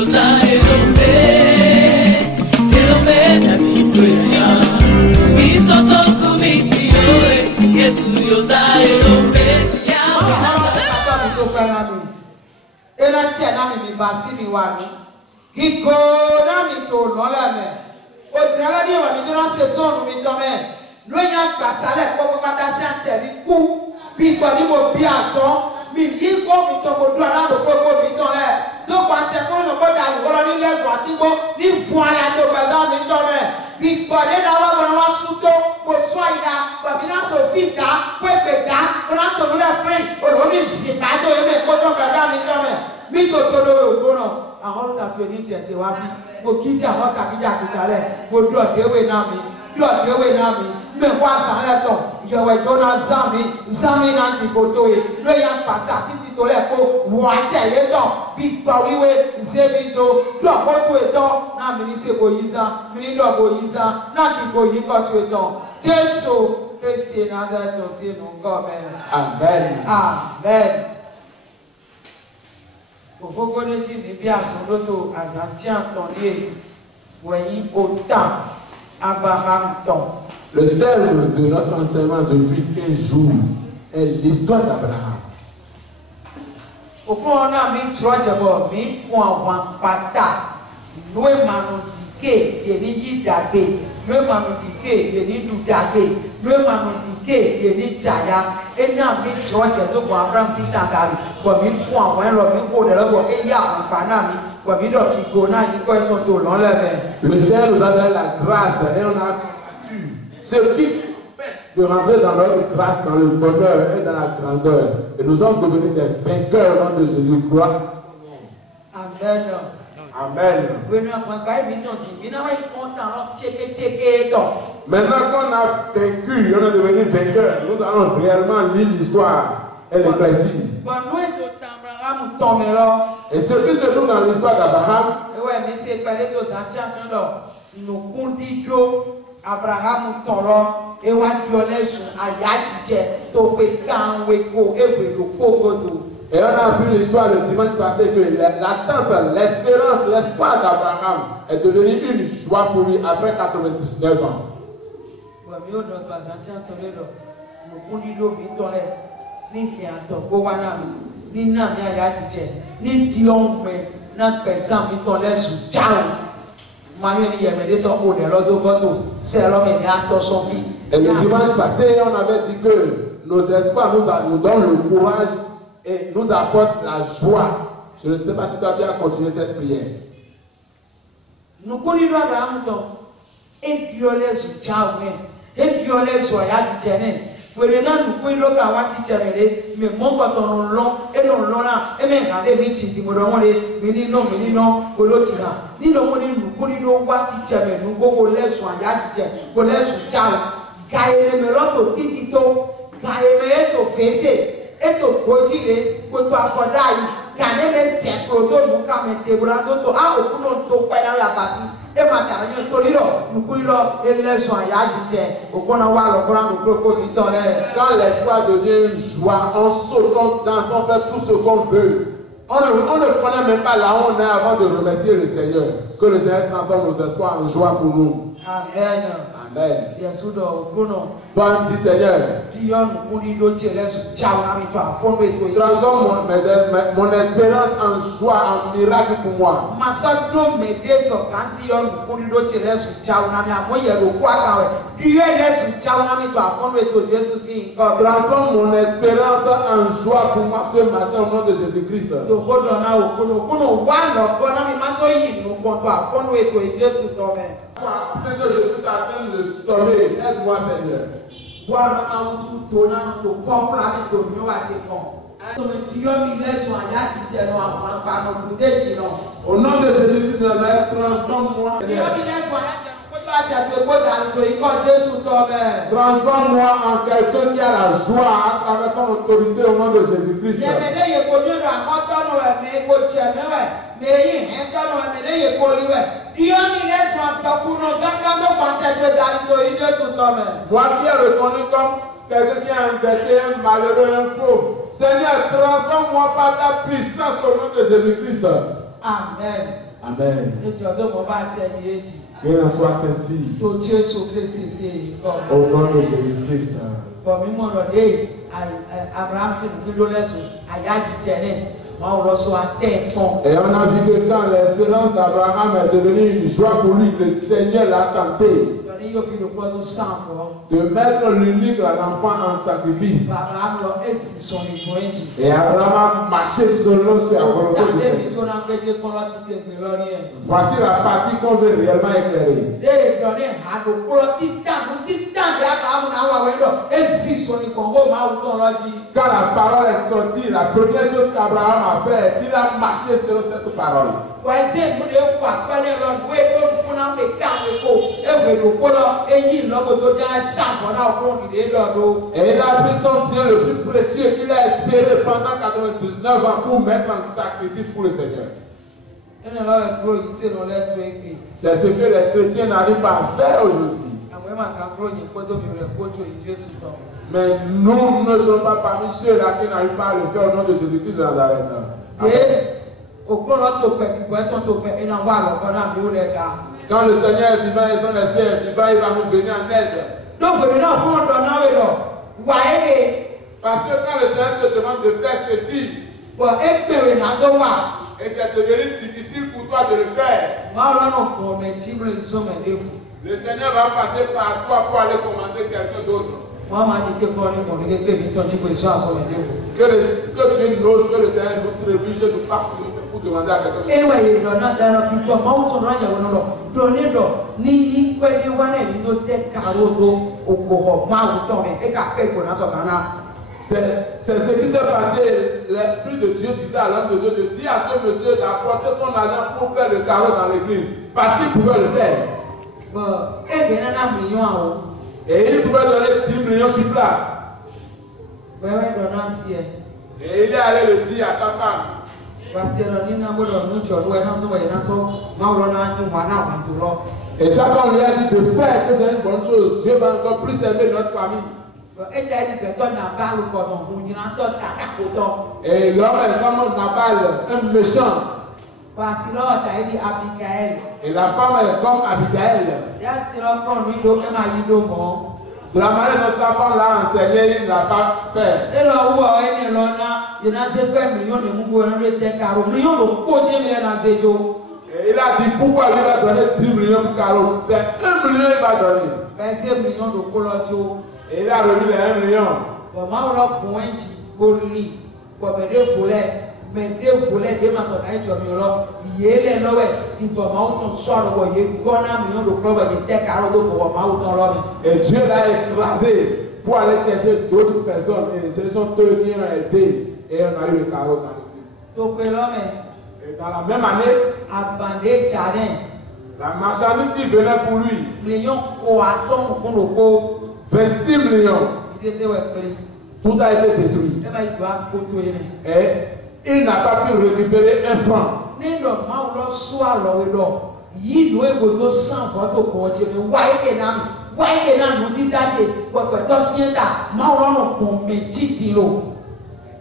yosa elombe na miso ya miso toko misi oe Yesu yosa elombe ya na ela tia na mi basi mi wa mi kiko na mi to no la me o ti ala ni wa mi to na se so mi to me lo ya gbasale ko mo pa da se ante mi ku bi ko ni mo bi aso mi fi ko mi to mo do ala do ko mi to le do pa te ko no ko da ko ni leso ati ko ni fun ara to ba da mi to me bi ko de da wa mo wa su to mo so ida ba bi na to fika pepe ga ko na to le friend o lo ni si ka to e me ko to ba da mi to me mi to to do o no àwọn ta fi ni je te wa bi mo ki ti àwọn ta ki ja ki tale mo do dewe na mi do dewe na mi me wa sa le to yewe jona zami na ki ko to e lo ya pasa titi to le ko wa te ye to bi pa wiwe zebi do do ko to e to na mi ni se bo yiza mi ni do bo yiza na ki ko yi ko to e to Jesu Christi na da to si no go me amen amen. Òfófó ní tí ní bí àsọlódò àzàntí àtọ̀lé wẹ̀yìn òtàn Abraham tàn. Le terme de notre enseignement depuis 15 jours est l'histoire d'Abraham. Òfin ọ̀nà mi tọ́jọ̀bọ̀ mi fún àwọn pátá lóye mànú dìké yẹni yí dàgbé lóye mànú dìké yẹni dù dàgbé lóye mànú dìké yẹni jàyà ẹni àmì tọ́jọ̀ tó bọ̀ Abraham fi tàgàrí bọ̀ mi fún àwọn ẹ̀rọ mi kó lẹ̀ lọ́wọ́ ẹ̀yà àǹfààní mi bọ̀ mi dọ̀ kí go náà yí kọ́ ẹ̀sọ́ tó lọ́ lẹ́fẹ̀ẹ́. Le Seigneur nous a donné la grâce et on a ceux qui de rentrer dans notre grâce, dans le bonheur et dans la grandeur. Et nous sommes devenus des vainqueurs au nom de Jésus. Gloire. Amen. Amen. Maintenant qu'on a vaincu, on est devenu vainqueur, nous allons réellement lire l'histoire et le récit. Et ce qui se trouve dans l'histoire d'Abraham, Abraham tọrọ ewa diọlẹsùn ayájíjẹ tó pé káwé kó ewé ló kó gbọdọ. Et on a vu l'histoire le dimanche passé que l'attente, l'espérance, l'espoir d'Abraham est devenu une joie pour lui après 99 ans. Bọ̀mí ó dọ̀tọ̀ àzántí àtọ̀lẹ́ lọ, lòkún dídó bí tọ́lẹ̀ ní ìhìn àtọ̀ kó wá náà ní nàmí ayájíjẹ ní di ọ̀npẹ náà pẹ̀sán mi tọ́lẹ̀sùn jáwé. Et le dimanche passé, on avait dit que nos espoirs nous donnent le courage et nous apportent la joie. Je ne sais pas si toi tu as continué cette prière. Nous connaissons Abraham, et Dieu les soutient, et Dieu les soya du terrain. Nous connaissons mais mon bâton long, et non long là, et même regardez, mais tu dis, mais non, ni no mo ni nukuni do wati cheme nugo go leso ayati go leso chao gaele meloto titito gaele eto fese eto gojile go to afodai kane me te prodo nuka me te brazo to a okuno to kwena ya basi e matara nyo to liro nukuni lo leso ayati je okona wa lo kora ngo ko bi ton le. Quand l'espoir devient une joie, on saute, on danse, on fait tout ce qu'on veut. On ne connaît même pas là où on est avant de remercier le Seigneur. Que le Seigneur transforme nos espoirs en joie pour nous. Amen. Amen. Toi, dis Seigneur, transforme mon espérance en joie, en miracle pour moi. Transforme mon espérance en joie pour moi ce matin au nom de Jésus-Christ. Après que je puisse atteindre le sommet, aide-moi Seigneur. Au nom de Jésus-Christ, transforme-moi. Transforme-moi en quelqu'un qui a la joie à travers ton autorité au nom de Jésus-Christ. Moi qui est reconnu comme quelqu'un qui a endetté, un malheureux, un pauvre, Seigneur, transforme-moi par ta puissance au nom de Jésus-Christ. Amen. Amen. Ètò ọ̀dọ́ mo bá tẹ̀ ní èjì. Qu'il en soit ainsi. Tó Jésù Kristi sí èyí kọ́. Au nom de Jésus-Christ. Bọ̀ mí mọ̀ lọ dé Abraham sì ní ló lẹ́sùn àyájí tẹ̀lé. Wọ́n lọ sọ àtẹ̀ pọ̀. Et on a vu que quand l'espérance d'Abraham est devenue une joie pour lui, le Seigneur l'a tenté Lọ́ní yóò fi lòpọ̀ tó sàn fọ́. de mettre l'unique l'enfant en sacrifice. Abraham lọ èsì sọ̀rọ̀ ìfọ̀ èjì. Et Abraham a marché selon sa volonté du Tàbí Seigneur. tó náà pété kọ́ lọ́ ti tẹ̀gbẹ́ lọ́ní ẹ̀. Voici la partie qu'on veut réellement éclairer. Lé ìdọ̀ní àdó kúrò títàn bí Abraham náà wà wẹ́dọ̀ èsì sọ̀rọ̀ ìkọ̀ǹgó máa wù tán lọ́jì. Quand la parole est sortie, la première chose qu'Abraham a fait, il a marché selon cette parole. Wàyísẹ́ ìmúdé kú àpẹẹrẹ lọ ìwé tó fún náà pé káàmì kó ewé ló kó lọ eyín ìlọ́gbọ̀n tó jẹ́ ṣàǹfọ̀ náà kó nìdé lọ́dọ̀. Et il a pris son bien le plus précieux qu'il a espéré pendant 99 ans pour mettre en sacrifice pour le Seigneur. Ẹni lọ́wọ́ kúrò yìí sí ìrọ̀lẹ́ tó égbè. C'est ce que les chrétiens n'arrivent pas à faire aujourd'hui. Àwọn ẹ̀ma kan kúrò yìí kótó mi rẹ̀ kótó yìí Jésù tán. Mais nous ne sommes pas parmi ceux-là qui n'arrivent pas à le faire au nom de Jésus-Christ de Nazareth. Ògbó lọ tó pẹ̀ ìgbọ́ tó tó pẹ̀ iná wà lọ́kọ́ náà bí ó lẹ̀ ká. Quand le Seigneur est vivant et son esprit est vivant, il va nous venir en aide. Lóògbé náà fún ọ̀dọ̀ náà wẹ̀ lọ. Wà é lè. Parce que quand le Seigneur te demande de faire ceci, Bọ̀ é pèrè náà tó wà. et c'est devenu difficile pour toi de le faire, Máa lọ́nà fún ọmọ ẹ̀jí mi lè sọ́mọ̀ ẹ̀dẹ́ fún. le Seigneur va passer par toi pour aller commander quelqu'un d'autre. Wọ́n máa ní kékeré ní kò ní kékeré mi tí wọ́n ti pè sọ́ àsọ̀mọ̀ ẹ̀dẹ́ fún. Que tu n'oses que le Seigneur nous trébuche nous passe pour demander à quelqu'un d'autre. Ewa yi dɔ na dara bi dɔ mawu tó náà yẹwò lọ dɔni dɔ ní ikpɛdi wani ɛni tó tɛ karo tó okohɔ mawu tɔ mɛ eka pɛ kò náà sɔ kana. C'est ce qui s'est passé. L'Esprit de Dieu disait à l'homme de Dieu de dire à ce monsieur d'apporter son argent pour faire le carreau dans l'église. Parce qu'il pouvait le faire. Bɔn e gɛnɛ na million awo. Et il pouvait donner 10 millions sur place. Bɛbɛ dɔ na si yɛ. Et il est allé le dire à sa femme. Wasi yɛ lɔ ni na gbɔdɔ nu tsɔ do yɛ na sɔ wɔ yɛ na sɔ mawu lɔ na nyu wa na wa tu lɔ. Et ça, quand on lui a dit de faire, que c'est une bonne chose, Dieu va encore plus aimer notre famille. Bɔn e tɛ ɛdi bɛtɔ na ba lu kɔtɔ kun nyina tɔ tata kotɔ. Et l'homme est comme Nabal, un méchant. Wasi lɔ ta ɛdi Abigail. Et la femme est comme Abigail. Yasi lɔ kɔn mi do ɛma yi do mɔ. De la manière dont sa femme l'a enseigné, il ne l'a pas fait. Et là où est là, il y a des millions de mouvements de terre, millions de projets dans ces jours. Et il a dit pourquoi lui va donner 10 millions pour Caro. C'est 1 million il va donner. 25 millions de colotios. Et il a remis les 1 million. Bon, moi, on a point pour lui. Pour me défouler. Mais défouler, des maçons, il y a les lois. Il doit m'autant soir, il y a un million de clubs, il y a des carottes pour m'autant l'homme. Et Dieu l'a écrasé pour aller chercher d'autres personnes. Et ce sont eux qui ont aidé. Et on a eu le carreau dans l'église. Donc, l'homme, Et dans la même année, abandonné jardin. la marchandise qui venait pour lui, Millions au attend qu'on le go. 26 millions, Il disait, ouais, tout a été détruit. il doit côtoyer. Et il n'a pas pu récupérer un franc. Nínú máa lọ sún àlọ́wé lọ yìí ló èbò tó sàn fọ́tò kọ́ ọtí mi wáyé náà nù dídájé pẹ̀pẹ̀tọ́ síyẹ́ntà máa lọ́nà pọ̀ méjì dìrò.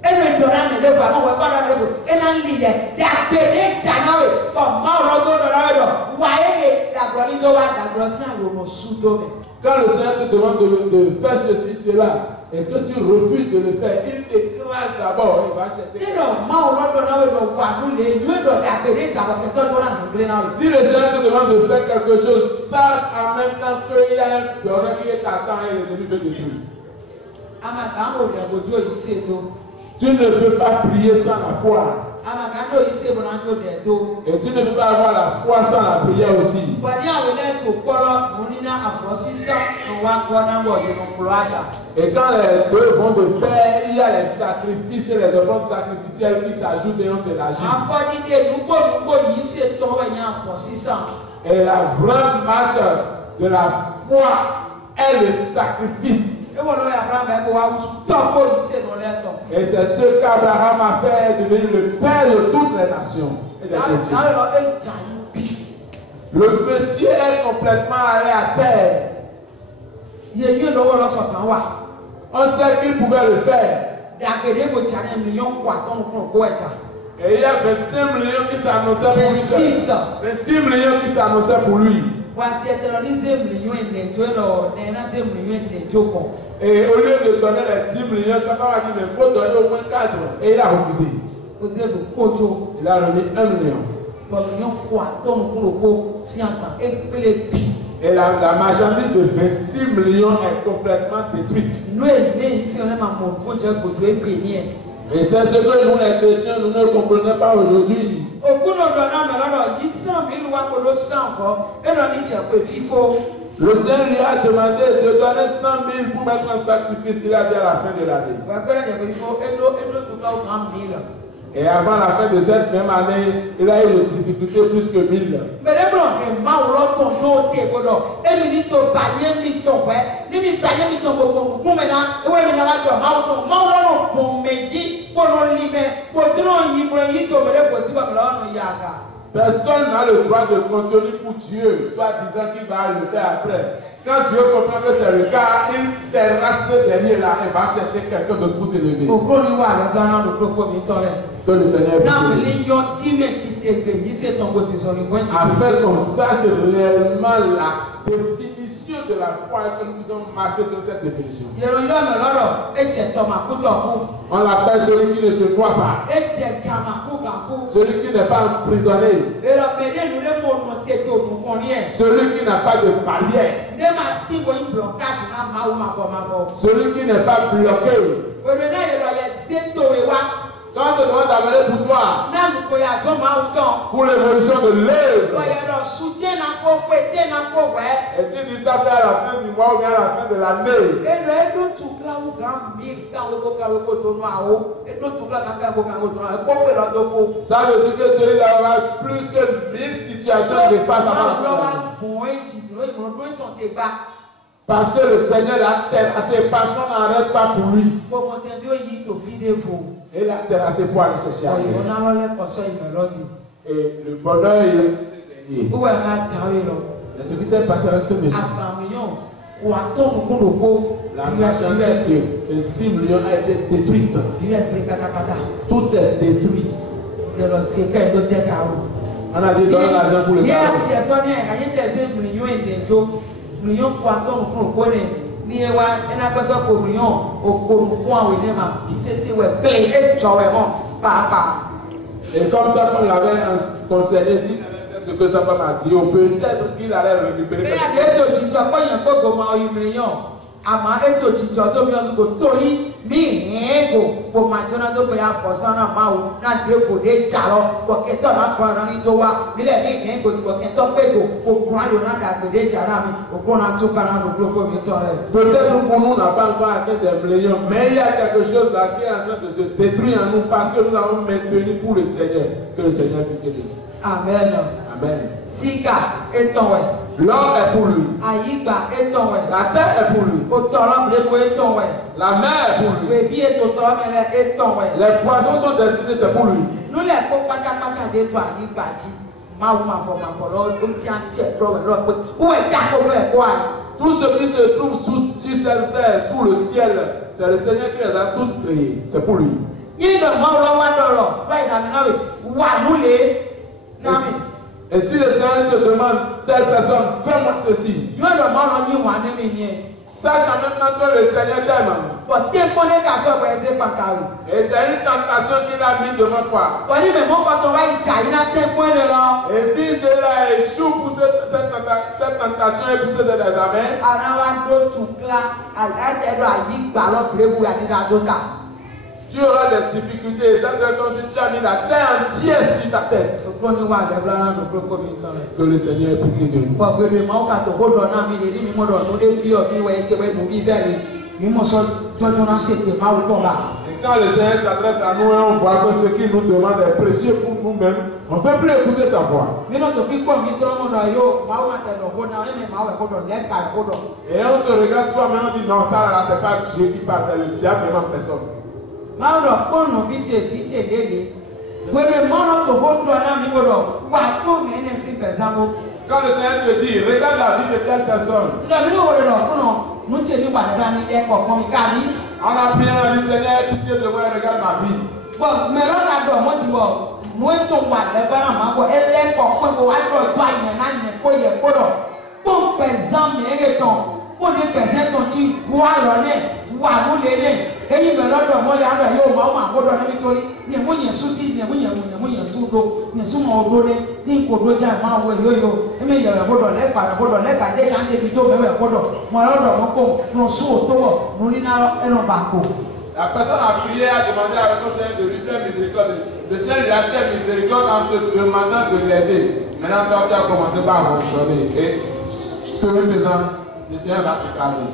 Ẹnu ìdọ̀rọ̀ mi lè fọ àwọn ọ̀pẹ̀ padà lè fò ẹ̀nà ń lì yẹ dàgbé ní ìjànáwé pọ̀ máa lọ tó dọ̀rọ̀ rẹ̀ lọ wáyé yẹ dàgbọ́ ní tó wá dàgbọ́ sí àlòmọ̀ sùn tó mi. Quand le Seigneur te demande de faire ceci, cela, et que tu refuses de le faire, il t'écrase d'abord, il va chercher. Nínú máa lọ́dọ̀ náà lọ wà lólè ìlú ìdọ̀ dàgbé ní ìjàmbá kẹtọ́ tó rà nígbè náà. Si le Seigneur te demande de faire quelque chose, sache en même temps qu'il y a un beurre qui est t'attend et l'ennemi veut détruire. Àmàkà ń wò dàgbòjú òyìn sí ètò. Tu ne peux pas prier sans la foi. Àmàkà ń òyìn sí èbò náà tó dẹ̀ tó. Et tu ne peux pas avoir la foi sans la prière aussi. Bọ̀dé àwọn ẹlẹ́tò kọ́rọ́ mo ní ná àfọ̀sísọ́ ìwà gbọ́náwọ̀ nínú kúrò àjà. Et quand les deux vont de pair, il y a les sacrifices et les offrandes sacrificielles qui s'ajoutent et on s'élargit. Àfọ̀dídé nùgbò yìí ṣètò ẹ̀yìn àfọ̀sísọ́. Et la grande marche de la foi est le sacrifice. Ewo lórí Abraham ẹ̀kọ́ wa wùsùn tọ́gbó yìí ṣètò lẹ́tọ̀. Et c'est ce qu'Abraham a fait devenir le père de toutes les nations. Et des chrétiens. Láàrín lọ ẹ̀jà yìí bí. Le monsieur est complètement allé à terre. Yèyí lọ́wọ́ lọ́sọ̀tàn wà. On sait qu'il pouvait le faire. Dàgbèrè kò jà ní mílíọ̀nù kó àtọ́nù kúrò kó ẹ̀jà. Et il y a 25 millions qui s'annonçaient pour lui. 26. 26 millions qui s'annonçaient pour lui. Et au lieu de donner les 10 millions, ça va dire qu'il faut donner au moins 4. Et il a refusé. Il a remis 1 million. Et la marchandise de 26 millions est complètement détruite. Et c'est ce que nous les chrétiens, nous ne comprenons pas aujourd'hui. Le Seigneur lui a demandé de donner 100 000 pour mettre un sacrifice qu'il a dit à la fin de l'année. Et avant la fin de cette même année, il a eu des difficultés plus que 1000. Personne n'a le droit de contenir pour Dieu, soit disant qu'il va le faire après. Quand Dieu comprend que c'est le cas, il terrasse ce dernier-là et va chercher quelqu'un d'autre pour s'élever. Que le Seigneur afin qu'on sache réellement la définition de la foi et que nous puissions marcher sur cette définition. On l'appelle celui qui ne se croit pas. Celui qui n'est pas emprisonné. Celui qui n'a pas de barrière. Celui qui n'est pas bloqué. Quand on te demande d'amener pour toi, pour l'évolution de l'œuvre, et tu dis ça à la fin du mois ou bien à la fin de l'année, ça veut dire que celui-là aura plus que 1000 situations de face à parce que le Seigneur a terrassé, personne n'arrête pas pour lui. Et il a terrassé pour aller chercher à lui. Et le bonheur, il est gagné. C'est ce qui s'est passé avec ce monsieur. La marchandise de 6 millions a été détruite. Tout est détruit. On a dit donner l'argent pour le carreau. Et comme ça, qu'on l'avait concerné, s'il avait fait ce que sa femme a dit, peut-être qu'il allait récupérer. Ama eto chichozo miozo ko tori mi hego ko majona do ya fosana mawo na defo de jaro ko keto na ko ran ni do wa mi le mi hego ko keto pego ko kwayo na da de jara mi ko na tuka na do ko mi tore. Peut-être pour nous n'a pas encore atteint des millions, mais il y a quelque chose là qui est en train de se détruire en nous parce que nous avons maintenu pour le Seigneur. Que le Seigneur puisse aider. Amen. Amen. Sika etonwe. L'or est pour lui. Ayiba etonwe. La terre est pour lui. Otolam lefo etonwe. La mer est pour lui. Wevi etotolam etonwe. Les poissons sont destinés, c'est pour lui. Nous les pata de toi ayiba ji. Mauma fo lo umtian che pro lo. Où est ta ko le quoi? Tout ce qui se trouve sur cette terre, sous le ciel, c'est le Seigneur qui les a tous créés. C'est pour lui. Il ne m'a pas d'or. Là il a mené wa nous les et si le Seigneur te demande, telle personne, fais-moi ceci. Sache en même temps que le Seigneur t'aime. Et c'est une tentation qu'il a mis devant toi. Et si cela échoue pour cette tentation et pour cet examen, tu auras des difficultés. Ça c'est comme si tu as mis la terre entière sur ta tête. Que le Seigneur ait pitié de nous. Et quand le Seigneur s'adresse à nous et on voit que ce qu'il nous demande est précieux pour nous-mêmes, on ne peut plus écouter sa voix. Et on se regarde soi-même et on dit non, ça là, c'est pas Dieu qui parle, c'est le diable et en personne. Quand le Seigneur te dit, regarde la vie de telle personne. En appuyant, on dit Seigneur, pitié de moi, regarde ma vie. Bon, mais là, on a dormi, dit bon, nous étions pas les parents, mais elle est pour qu'on voit le toit, il y en a une coye, pour personne, mais elle est pour les personnes qui voient l'année, voient nous l'année, et il me l'a demandé à yo, maman, pour donner mes colis, ni moi, ni souci, ni moi, ni sous-do, ni sous-mon ni pour le dire, ma yo, et mais il y a un peu de lait, pas des gens qui disent, mais un peu de, moi, là, nous sous-auto, nous n'avons pas un baco. La personne a prié, a demandé à son Seigneur de lui faire miséricorde. Le Seigneur lui a fait miséricorde en te demandant de l'aider. Maintenant, toi, tu as commencé par ronchonner. Et ce faisant, le Seigneur va te calmer.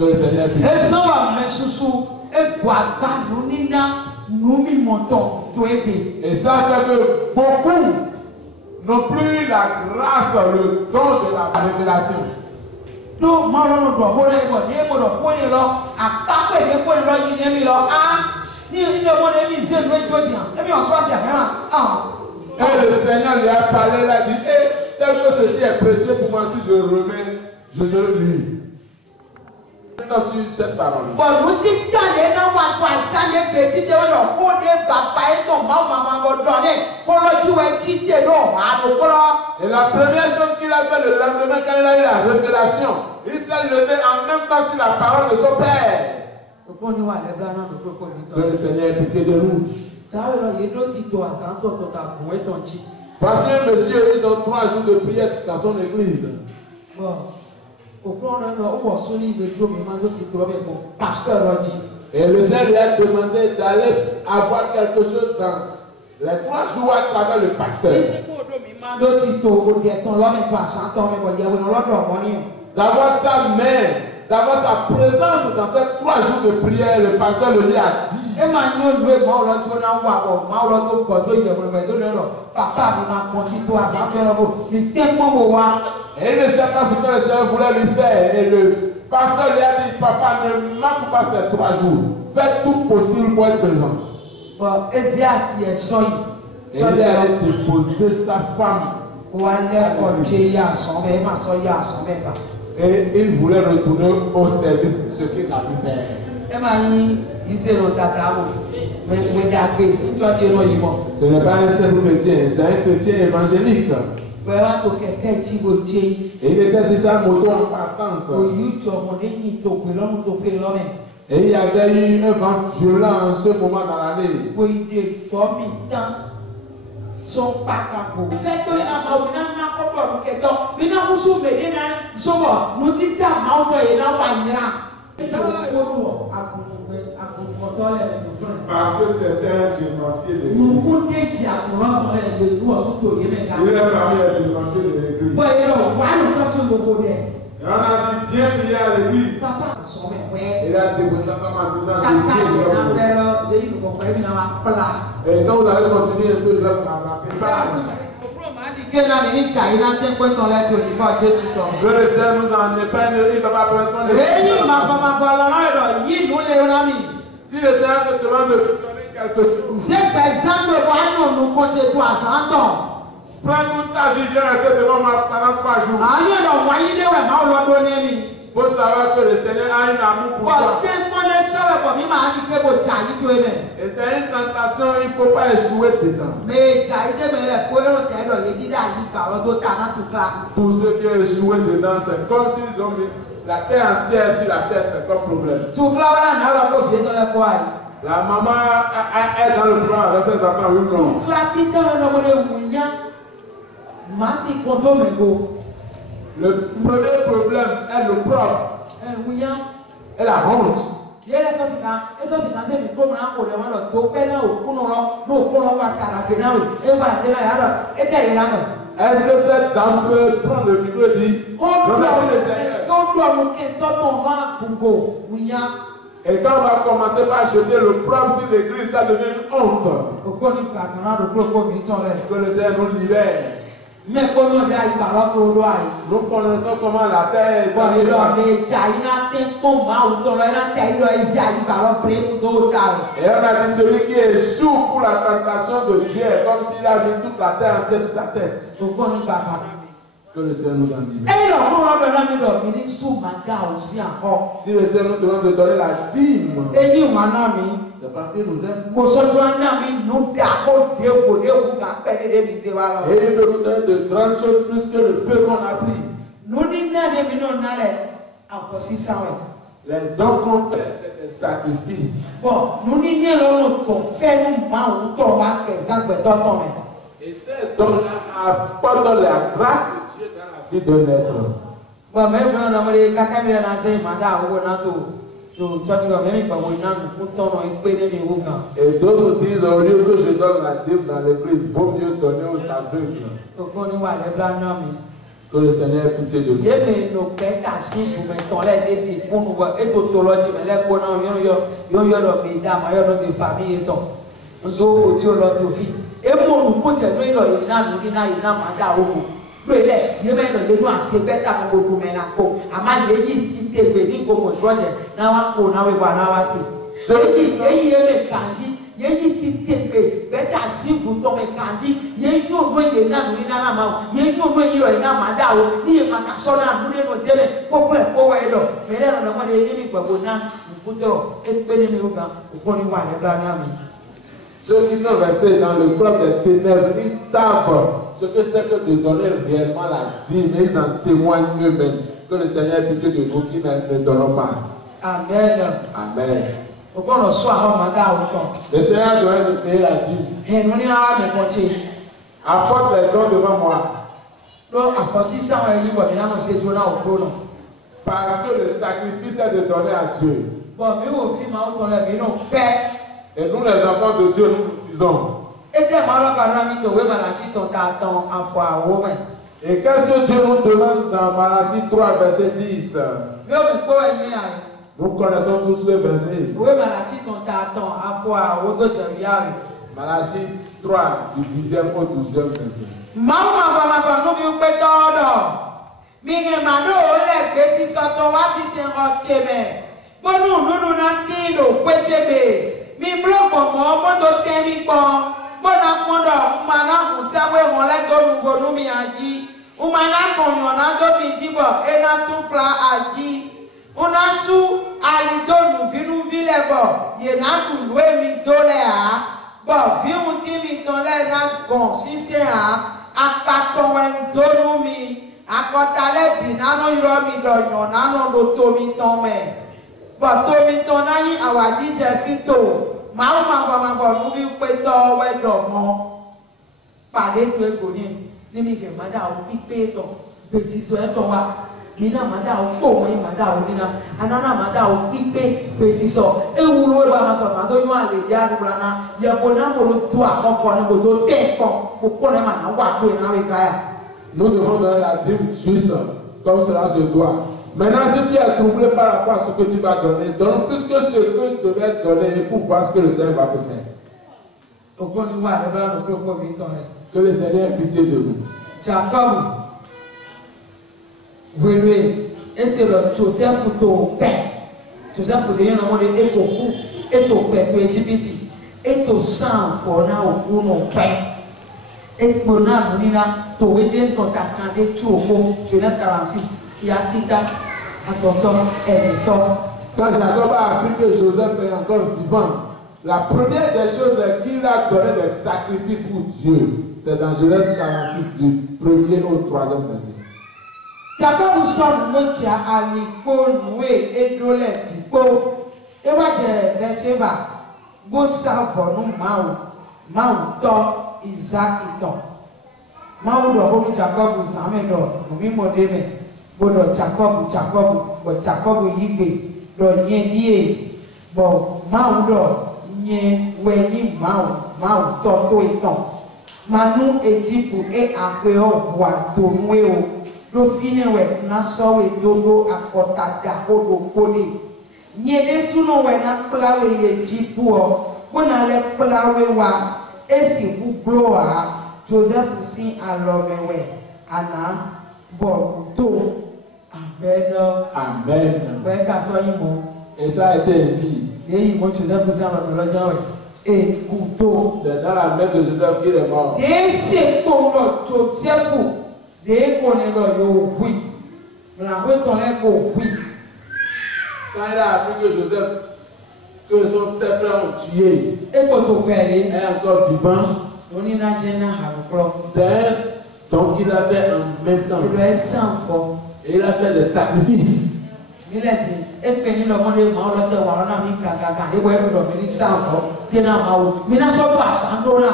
Que le Seigneur puisse. Et ça va me sous et guapa nous m'y montons tout aider. Et ça fait que beaucoup n'ont plus la grâce, le don de la révélation. No, malo do ho le mo de mo do ko ni lo apa pe de ko ni lo yin mi lo ni mo de mi se lo jo dia e mi o so ati Et le Seigneur lui a parlé là, dit, tel que ceci est précieux pour moi, si je remets, je le lui. Maintenant sur cette parole. Bon, nous dit que na wa kwa sa ne petit de lo ko de papa e to ma mama go do ne ko lo ji we ti de do a do ko lo. Et la première chose qu'il a fait le lendemain quand il a eu la révélation, il s'est levé en même temps sur la parole de son père. Que le Seigneur ait pitié de nous. Parce que monsieur, ils ont 3 jours de prière dans son église. Et le Seigneur lui a demandé d'aller avoir quelque chose dans les 3 jours à travers le pasteur. D'avoir sa main, d'avoir sa présence dans ces 3 jours de prière, le pasteur lui a dit. Et il ne sait pas ce que le Seigneur voulait lui faire. Et le pasteur lui a dit, papa, ne manque pas ces 3 jours. Fais tout possible pour être présent. Et il allait déposer sa femme. Et il voulait retourner au service de ce qu'il a pu faire. Ce n'est pas un simple chrétien, c'est un chrétien évangélique. Et il était sur sa moto en partance. Et il y avait eu un vent violent en ce moment dans l'année. Son pakapo. Feto ina ma wina na kopo nketo. Bina musu medena sobo. Nutita mauto ina wanyira. Parce que c'était un dénoncier de l'église. Il est parmi les dénonciers de l'église. Et on a dit, viens prier à l'église. Il a déposé sa femme en disant, je viens. Et quand vous allez continuer un peu, je vais vous rattraper. Que le Seigneur nous en épargne, il ne va pas prendre les. Si le Seigneur te demande de donner quelque chose, prends toute ta vie, viens rester devant moi pendant 3 jours. Il faut savoir que le Seigneur a un amour pour toi. Et c'est une tentation, il ne faut pas échouer dedans. Tous ceux qui ont échoué dedans, c'est comme s'ils ont mis la terre entière sur la tête, c'est comme problème. La maman est dans le plan avec ses enfants, oui, non. Le premier problème est le propre. Et la honte. Est-ce que cette dame peut prendre le micro et dire, et quand on va commencer par jeter le propre sur l'église, ça devient une honte. Que le Seigneur nous libère. Mais comment il y a nous connaissons comment la terre est. Et on a dit celui qui échoue pour la tentation de Dieu, comme s'il a mis toute la terre entière sur sa tête. Que le Seigneur nous donne l'hiver. Et l'enfant de la maison, il dit sous ma gare aussi encore. Si le Seigneur nous demande de donner la dîme, Et dit, mon ami, c'est parce qu'il nous aime. pour ce soir, nous d'abord dévoiler pour qu'appelle des vidéos. Et il veut nous donner de grandes choses plus que le peu qu'on a pris. Nous n'y n'avons pas de n'allait en 600. Les dons qu'on fait, c'est des sacrifices. Bon, nous n'y n'avons pas fait nous mal ou toi, par exemple, dans ton même. Et ces dons-là apportent la grâce de Dieu dans la vie de l'être. Bon, mais quand on a dit quelqu'un vient dans tes mandats ou dans tout, tu vas même pas vous n'en pour ton nom et payer les rougas. Et d'autres disent, au lieu que je donne la dîme dans l'église, vaut mieux donner aux aveugles. Donc on y va les blancs nommés. Que le Seigneur ait pitié de nous. Yé mais nos pères cassés pour mettre les défis pour nous voir et pour tout l'autre mais les connaissants yo le mesdames yo de famille et tout. On doit Dieu l'autre fille. Et pour nous pour dire nous il na manda ou. Nous il est yé mais nous assez bête à beaucoup mais là ko. Ama yé qui te béni comme je vois na wa ko na we wa na wa si. Ce qui yé le kandi yé qui te bête à si vous tombez kandi yé yo no yé na ma yé yo no yé na manda ou ni ma ka so na bu no tele ko ko we do mais là on a yé mi ko na bu to et pe ni mi o ga ko ni wa le bla na mi. Ceux qui sont restés dans le club des ténèbres, ils savent ce que c'est que de donner réellement la dîme. Ils en témoignent eux-mêmes. Que le Seigneur ait pitié de nous qui ne donnons pas. Amen. Amen. Au bon le soir, on m'a dit le Seigneur doit nous payer la dîme. et nous n'y avons pas de Apporte les dons devant moi. donc, à 600 euros, on a annoncé tout là au chrono. Parce que le sacrifice est de donner à Dieu. Bon, mais au film, on a vu nos pères. Et nous, les enfants de Dieu, nous disons. Et t'es malade quand on a mis ton web à la chute, ton tâton en foi au moins. Et qu'est-ce que Dieu nous demande dans Malachie 3, verset 10? Nous connaissons tous ce verset. Oui, mais la chute, ton tâton en foi au dos de viable. Malachie 3, du 10e au 12e verset. Maman, maman, nous nous pétons. Mingé mano, ole, besi soto wasi se rocheme. Bonu nunu nantino, kwechebe. Mi bloko mo, moto temi bon. Bona kondo, umana kusawe mole do nugo mi aji. Umana konyo na do mi jibo, ena tufla aji. Unasu alido nu vinu vilebo, ye na kulwe mi dole a. Bo, vi utimi tole na gon, si se a. Akato wen donu mi. Akotale binano iromi donyo nano no tomi tome. But tomi tonayi awaji jesito. Mama nubi peto wedomo. Pade tu egoni. Nimi ke mada o ipeto. Besiso eto wa. Gina mada o komo yi mada o dina. Anana mada o ipe besiso. Ewulo e ba maso mado yo ale dia dubrana. Yebona molo tu akoko ni bozo tempo. Kokone mana wa tu na we kaya. Nous devons donner la dîme juste, comme cela se doit. Maintenant, si tu es troublé par rapport à ce que tu vas donner, donne plus que ce que tu devais donner pour voir ce que le Seigneur va te faire. Que le Seigneur ait pitié de nous. Jacob, oui, et c'est le Joseph au père. Joseph au début, on est beaucoup, et au père, et Égypte, et au sang, pour na au coup, mon père. Et pour na, to witness qu'on t'a canté tout au fond, Genèse 46, il a dit à ton temps et le temps. Quand Jacob a appris que Joseph est encore vivant, la première des choses est qu'il a donné des sacrifices pour Dieu. C'est dans Genèse 46, du 1er au 3e verset. Jacob son motia à l'icône, noué et drôle, pipo. Et moi, j'ai Bethsheba, beau savon, nous, Maou, to, Isaac, et ton. Maou do homi Jacob same do omi modeme bodo Jacob bo Jacob yigbe do nye die bo Maou do nye weni Maou to iton manu ejipu e akeo wa to nwe o do fine we na so we dodo akota da hodo koni nye de suno we na plawe ejipu o bona le plawe wa esi bu bloa Joseph si alomewe ana borto amen amen. Ouais ka so yimo Et ça a été ainsi. Et mo Joseph si alomewe et couteau c'est dans la main de Joseph qu'il est mort. Et c'est pour Joseph Dès qu'on est là, oui. Mais la route, on est oui. Quand il a appris que Joseph, que ses frères ont tué, Et quand on est encore vivant, on est là, c'est un don qu'il a fait en même temps. il doit être sans foi. Et il a fait des sacrifices. Il a dit, et puis nous avons des gens qui ont mis caca, et vous avez mis sans foi. Bien avant, mais nous ne sommes pas sans donnant.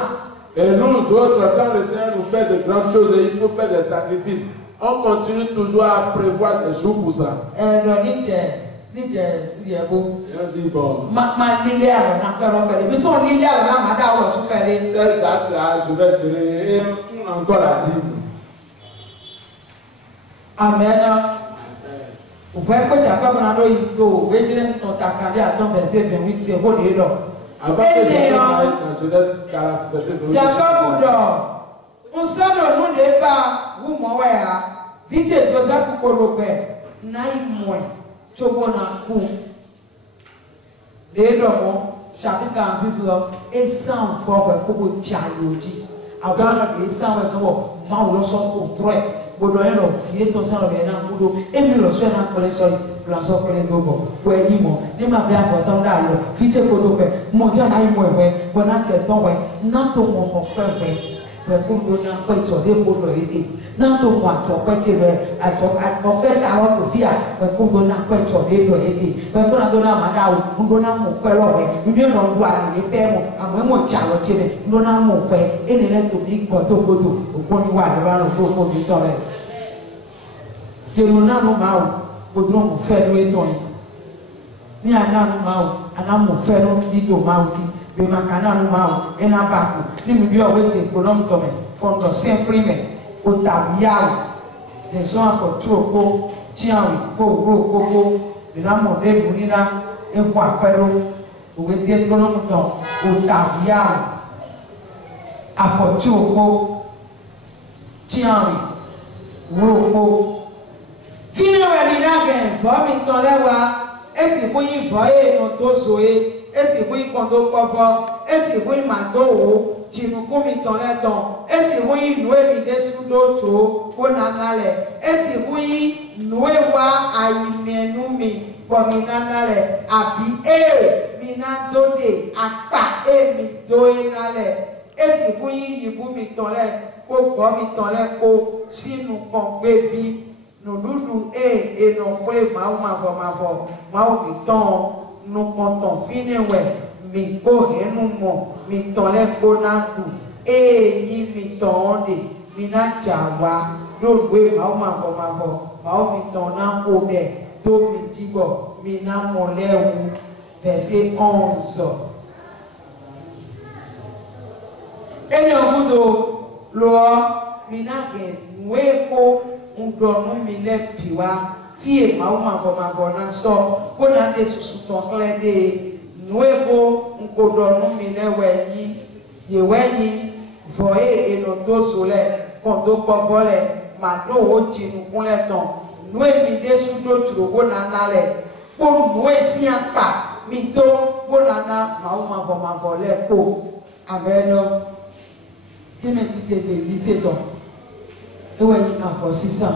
Et nous autres, quand le Seigneur nous fait de grandes choses et il nous fait des sacrifices, on continue toujours à prévoir des jours pour ça. Et on dit bon, telle date là, je vais gérer, et on a encore la dit. Amen. Vous pouvez que Jacob n'a pas eu d'eau, vous pouvez dire que ton takandé à ton verset 28, c'est bon, il est là. Avant que je n'aille dans Genèse 40, verset 28. Jacob dort. On sort le nom de pas, vous m'en voyez, vite Joseph pour le père, naïf moins, Chobona Kou. Les romans, chapitre 46, là, et sans fois pour vous tchalouji. Avant et sans raison, moi, on s'en trouve très. Bodoyen lo fie to sa le na bodo emi lo so na kole so la so kole gogo we yi mo ni ma be afo sa da lo fite kodo pe mo ja na yi mo we bona te ton we na to mo ho fe we ko do na pe to de bodo ede na to mo ato pe ti re ato pe ta wo to fia we ko do na pe to de do ede we ko na do na ma da wo do na mo pe lo we mi no do ani ni pe mo amo mo cha lo ti re do na mo pe ene le to bi ko to bodo o ni wa de ba lo ko bi to re Tenu nanu mau, bodro mo fẹ́ ló eto yin. Ní ananu mau, anamu fẹ́ ló kíjò mau si. Bí ma ka nanu mau, ena baku. Ní mi bí ọ̀wé te kolom tọmẹ, fọ̀ndọ̀ sẹ́ńpírí mẹ, o tàbí yáwó. Tẹ̀sán àfọ̀tú òkó, tí àwọn ìkó òwúrò kókó. Ìnáwó débu níná, ẹ̀kọ́ àpẹrẹ. Òwe dé kolom tọ̀, o tàbí yáwó. Àfọ̀tú òkó, tí àwọn ìwúrò kókó. Fini wẹ̀mí náà gẹ̀ bọ́ mi tán lẹ́wà esi fún yín bọ́ èèyàn tó zoe esi fún yín kan tó kọ́kọ́ esi fún yín màá tó wò jìnnú fún mi tán lẹ́tàn esi fún yín nùwé mi dé súdó tó kó nana lẹ̀ esi fún yín nùwé wá àyìnmẹ̀nu mi pọ̀ mi nana lẹ̀ àbí mi ná dóde àpà mi dó iná lẹ̀ esi fún yín yìnbú mi tán lẹ̀ kó gbọ́ mi tán lẹ̀ kó sínú kan gbé bí. Nududu eno kwe mavo mau mi ton no konton fine we mi ko enu mo mi ton le ko na du yi mi ton de mi na jawa do we mavo mau mi ton na ko de to mi jibo mi na mo lewu verset 11 eno mudo lo mi na ge we ko ndonu mi le piwa fie mavo na so ko na de susu ton kle de nuevo nkodonu mi le weyi ye weyi voye eno to sole kondo povole ma do o tinu kunle ton nue mi de su do tro ko na na le ko nue si apa mi to ko na na mavo le ko ameno kime kike de yise ton ewe ni afọ sisa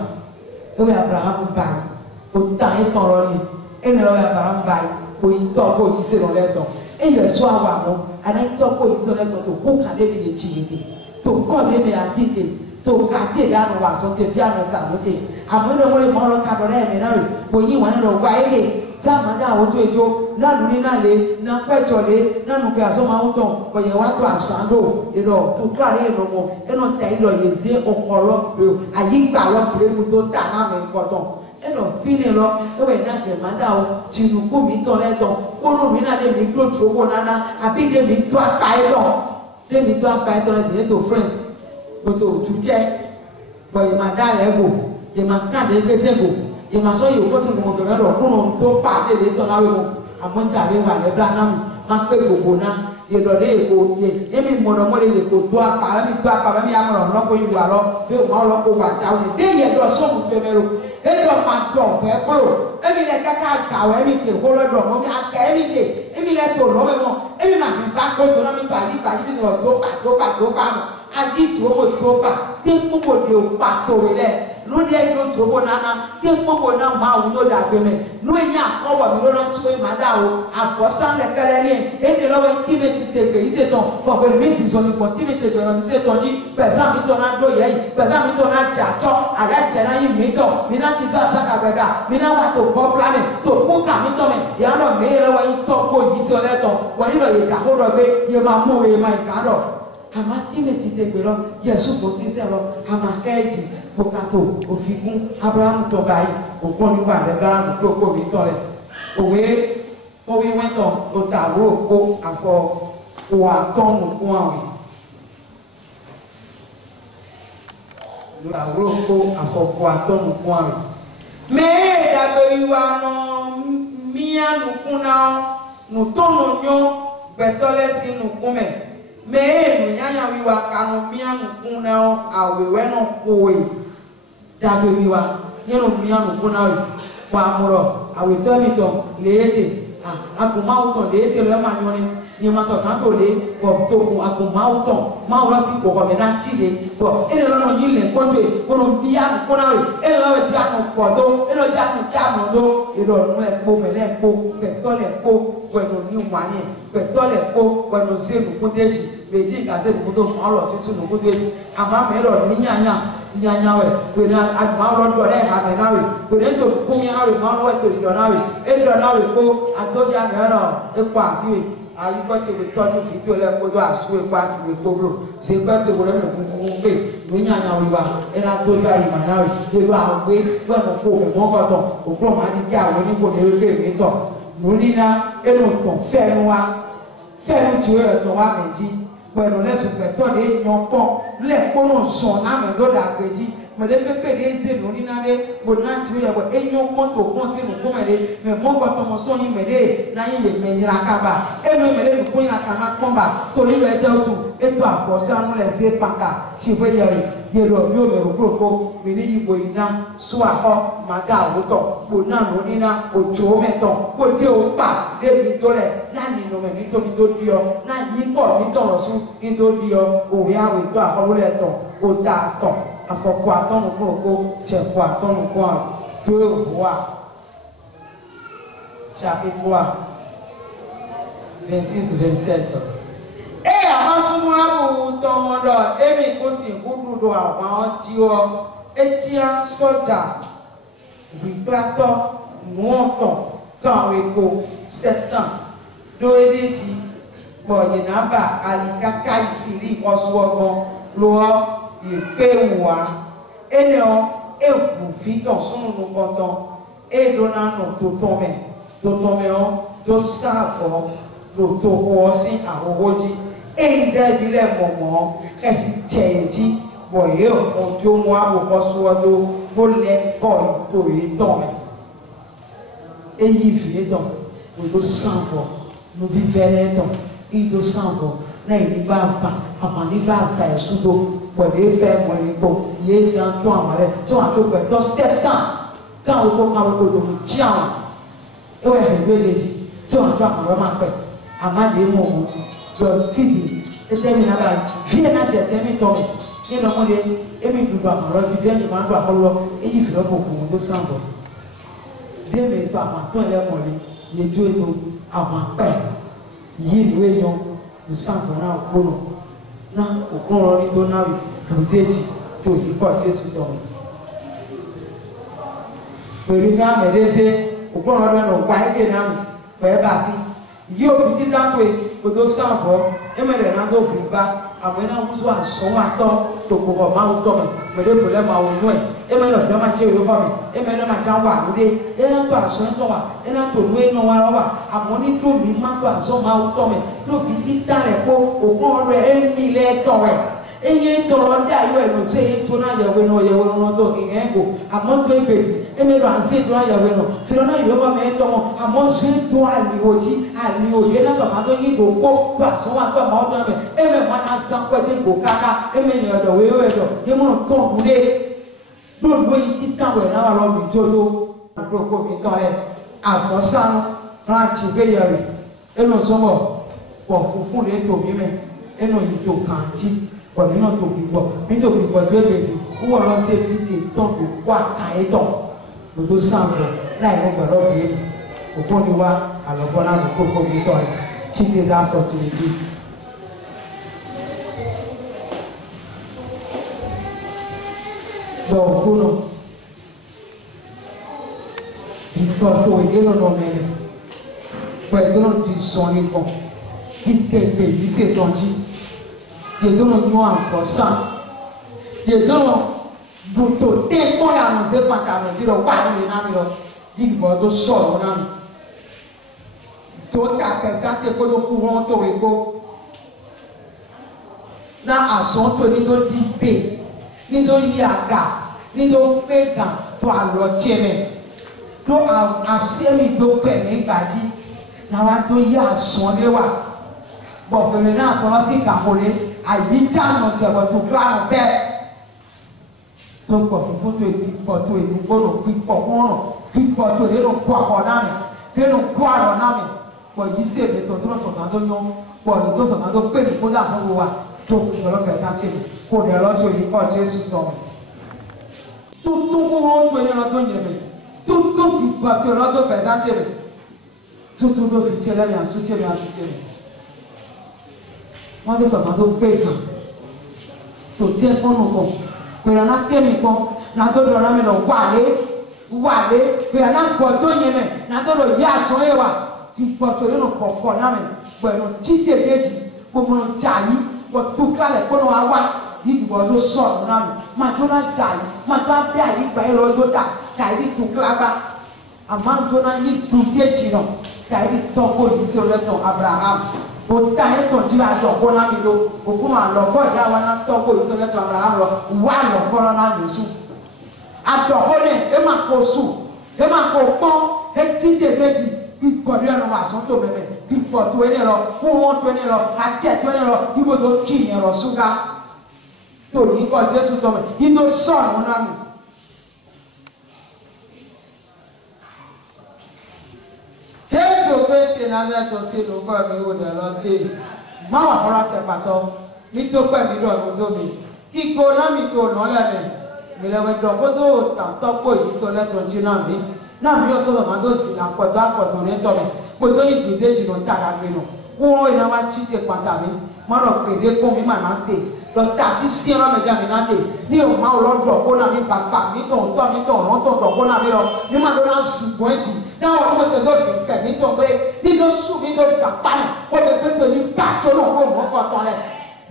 ewe Abraham bai o ta e tọrọ ni ene lo Abraham bai o ito ko yise lo leton e Yesu awa mo ana ito ko yise lo leton to ko kan de ye chiwede to ko de me atike to ka ti ya no wa so te fi ano sa lote amo no mo mo lo ka do re me na re mo yi wa no gba ile zamada wo to ejo nanu ni na le na pejo le nanu pe aso ma uton ko ye wa to asando iro to klare iro mo eno te iro yeze okoro pe ayigba lo pe mu to ta na me nkoton eno fini lo e we na ke manda o tinuku mi to le ton koro mi na de mi to trowo nana abi de mi to apa e don de mi to apa e don de to friend ko to tuje bo ye ma da le go ye ma ka de pese go ye ma so yo ko se mo be ro kuno to pa de le to na we mo amonta re wa le bla na ma pe gogo na ye do re ko ye emi mo no mo le ko to apa mi to apa mi amoro no ko yu wa lo be mo lo ko wa ta o de ye do so mo be mero e do ma do fe pro emi le ka ka ka we mi ke ko lo do mo mi aka emi ke emi le to lo me mo emi ma mi ba ko do na mi ba li ba yi ni ro do pa mo adi tu o do pa te mo mo de o pa to le no de do to bo nana te mo mo na ma wu no da gbe me no enya ko wa mi lo so e ma da o afosan le kele ni e de lo we ki me ti te gbe ise ton ko be mi si so ni ko ti me te gbe no se ton ji pesa mi to na do ye yi pesa mi to na ja to ara je na yi mi to mi na ti ga sa ka be ga mi na wa to go fla me to ku ka mi to me ya no me lo wa yi to ko yi so le ton wa ni lo ye ka ho ro be ye ma mu e ma ka do ama ti me ti te gbe lo Yesu ko ti se lo ama keji pokato ofikun Abraham to bai okon ni wa le ga to ko mi to le owe went on o ta ro ko afọ wa ton ko awin lo ta ro ko afọ wa ton ko awin me da be wa no mi anu kuna no tono nyo betole sinu kume me no nyanya wi wa kanu mi anu kuna awewe no koe da be wi wa yero mi anu kuna wa muro awe to mi to leete akumauton leete lo ma nyoni ni ma so kan to le ko to ku akumauton ma wo si ko ko me na ti le ko ele lo no yin le ko to e ko no bi anu kuna we ele lo we ti anu ko do ele lo ti anu ta mo do iro nu le po me le po pe to le po we no ni wa ni pe to le po we no se nu ko deji meji ka se nu ko ma lo si su nu ko deji ama me ro ni nyanya we na ma lo do le ha me na we ne to ku mi ha we ma lo to do na we e do na we ko adoja me ro e pa si we ayi ko te we to ju fi to le ko do asu e pa si we ko bro se ko te wo le mu pe ni nyanya we ba e na to ja yi ma na we je lo a gbe we mo fo me mo ko to o bro ma ni ja we ni ko ne we pe mi to no ni na e no to fe nu wa fe nu ti we to wa meji pẹ̀lú lẹ́sùn pẹ̀tọ́ lé yan pọ̀ lẹ́ẹ̀kọ́ náà sàn náà mẹ́lọ́dà àgbèjì mẹ̀lẹ́pẹ̀pẹ̀ lé dé lórí náà lé bò náà ti rí ẹ̀wọ̀ ẹ̀yán mọ́tò kún sínú kún mẹ́lẹ́ mẹ́mọ́gbà tọmọ sọ́yìn mẹ́lẹ́ náà yẹ mẹ́yìnlá kábà ẹ̀mí mẹ́lẹ́ nìkún yìí kàná pọ́nbà torí lọ ẹjọ́ tù ètò àfọ̀sánú lẹ̀ sí pàkà tí ìwé yẹrì yẹrọ yóò mẹ̀rù kúròkó mi ní ìbò iná sún àkọ́ màgá àwòtọ̀ bò náà lóní náà òjò mẹ́tọ̀ kó dé òpà débi tó lẹ̀ náà nínú mẹ́mí tó ní tó di ọ náà yí kọ̀ ní tọ̀rọ̀ sún ní tó di ọ òwe àwẹ̀ tó àkọ́wọ́lẹ̀ tọ̀ ó dà tọ̀ àfọ̀kọ́ àtọ́nù kúròkó tẹ̀kọ́ àtọ́nù kọ́ à tó wà chapitre 1 26 27. Amasumu abu tomodo emi kosi kududo àwọn tí ó etia soja wigbato nuoto kan eko sextan do edeji boyinaba alikaka isiri osuogbon lo ipewa eneo eku fito sunu nkonton edona no totome on to safo lo to wo si awowoji Eiza vile momo kasi teji boyo onto mo abo sodo bole boy to iton eyi fi eton o do sanfo no bi vele eton i do sanfo na ni ba pa ama ni ba pa esudo bole fe mo ni bo ye jan to amale to ato pe to step stand kan o ko do jian e we he do leji to ato amale ma pe ama de mo your feeding determine about fear na determine to me you know mo de emi du ba ro bi be ni ma do akolo eyi fi lo ko do sambo de me to ama to le mo le ye ju eto ama pe yi we yo du sambo na okoro na okoro ni to na wi du deji to fi ko se su to pẹ̀lú ní àmẹ́lẹ́sẹ̀ okoro ro no pa eke na mi pe ba si yo bi ti dan pe odo sambo emere na do gba amena musu aso wa to to ko ma u to me de problem ma wo nu e emere of ma che yo fa mi emere ma cha wa ode e na to aso to wa e na to nu no wa amoni do mi ma to aso ma u to me do bi ti ta re ko okun ro e ni le to we eye to ro da yo e no se to na ye we no to ki engo amon to e emero anse to ya we no firo na yo ba me to amon se to ali oje na so ma to yi go ko to aso wa to ma o to me eme ma na san ko de go kaka eme ni odo we do ye mo to nle do do yi ta we na wa lo mi jojo do ko mi to le akosan ran ti be yori eno so mo pour fond les to mi me et non il to kanti pour mi non to bibo mi to bibo bebe ou on se fi ke ton to kwa kan e ton do do sambo na e mo gboro bi o ko ni wa alobo na ko ko mi to ti de da opportunity do kuno to e no no me perdão de sonho com que tem de ser tonti e do no anfosa e do no do tempo ya no se pantalão de ro pa ni na mi ro di bo do sọ̀rọ̀ na mi to ta ke sa te ko do ku won to we go na ason to ni do di pe ni do yaga ni do pe kan to alo tieme do asemi do pe ni baji na wa do ya ason le wa bo pe na ason si ka fo le ayi ta no je bo to kla no be to ko fo to e po to e ko no pi po to le no kwa ko na mi ke no kwa ro na mi po yi se me to so kan to nyo po yi to so kan to pe ni ko da so wa to ko lo pe sa che ko de lo to yi ko Jesu to ko ro to ni lo to nye me to ki pa to lo to pe sa che me to do fi che le mi asu che wọ́n ti sọ̀tàn tó gbé kan tó tẹ́ fọ́nù kan pèrè náà tẹ́mi kan náà tó lọ́ọ́ mi lọ wàlé pèrè náà gbọ́ tó yẹn mẹ́ náà tó lọ yí àsán yẹn wà ìgbọ́ tó yẹn lọ kọ̀ọ̀kọ̀ náà mẹ́ pẹ̀lú tí tètè gbogbo jà yí wọ́n tó kálẹ̀ kó náà wá ìdìbò tó sọ̀rọ̀ náà mẹ́ máa tó náà jà yí máa tó náà bẹ́ àyè gbà yẹn lọ tó dà kàyí tó kílába àmọ́ tó náà yí tó tètè náà kàyí tó kó yìí sí ọlẹ́tọ̀ Abraham o ta ye tɔn ti a dɔn ko na mi do o kun a lɔ bɔ ya wa na tɔ ko yi tɔ Abraham lɔ wa lɔ kɔlɔ na mi su a dɔn ko ne e ma ko su e ma ko kpɔn e ti tete ti ikpɔdu yɛ lɔ wa sɔn to mɛmɛ ikpɔtu yɛ lɔ kɔn to yɛ lɔ atiɛ to yɛ lɔ ibo to ki yɛ lɔ suga to yi kɔ Jesu tɔ mɛ yi to sɔn na mi. Jésù Kristi Nazareth tó sí lórúkọ mi wò dẹ̀ lọ sí má wà fọ́nrán tẹ pàtó mi tó pẹ̀ mí dọ̀ tó mi kíkó náà mi tó nà lẹ́mẹ̀ mi lẹ́wẹ̀ dọ̀ kó tó tàǹtọ́ pò yìí tó lẹ́tọ̀ jí náà mi yóò sọ̀rọ̀ máa tó sì nà pọ̀tọ́ àpọ̀tọ̀ ní tọ̀ mi kó tó ìgbìdé jìnnà tàrà gbé nù kó iná wá jí dé pàtà mi má lọ pèrè kó mi mà náà sè lọ tà sí sí ẹ̀rọ mẹ̀já mi náà dé ní òun máa lọ dọ̀ kó náà mi bàbá mi tó ń tọ́ mi tó ń rántọ̀ dọ̀ kó náà mi lọ mi má lọ náà sùn pọ́ìntì náà wọ́n tó tẹ̀lé òfin kẹ̀ mi tó ń gbé ní tó sùn mi tó gbà pàmì kó lè tó tẹ̀lé gbàtọ́ náà kó mọ́ kọ́ tán lẹ̀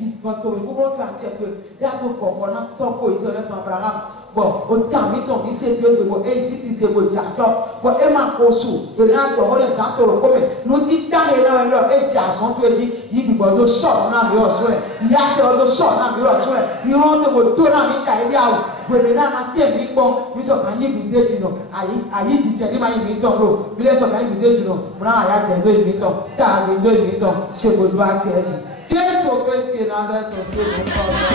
ìgbọ̀n tó mi kó gbà tẹ̀ pé yàtọ̀ kọ̀ọ̀kan náà tọ́ kó ìṣẹ̀lẹ̀ tó Abraham bọ̀ o tàn mí tó fi ṣe bí o gbogbo èyí fi ti ṣe bò jàjọ́ bọ̀ ẹ máa kó sùn èrè àtọ̀ wọlé sàtòrò kómi ní o ti dá yẹn náà lọ èyí ti àsán tó etí yìí dìbò tó sọ̀rọ̀ náà mi ọ̀sùn rẹ̀ ìyá tí ọ tó sọ̀rọ̀ náà mi ọ̀sùn rẹ̀ ìran tó mo tó náà mi kà ilé àwọ̀ gbèrè náà máa tẹ̀ mí gbọ́ mi sọ̀kan yìí bì dé jìnnà àyè ti tẹ̀ nígbà yìí mi tán lò bílẹ̀ sọ̀kan yìí bì dé jìnnà múná àyà tẹ̀ ló yìí mi tán tá a lè ló yìí mi tán ṣe gbogbo àti ẹ̀yìn Jésù Kristi Nazareth tó ṣe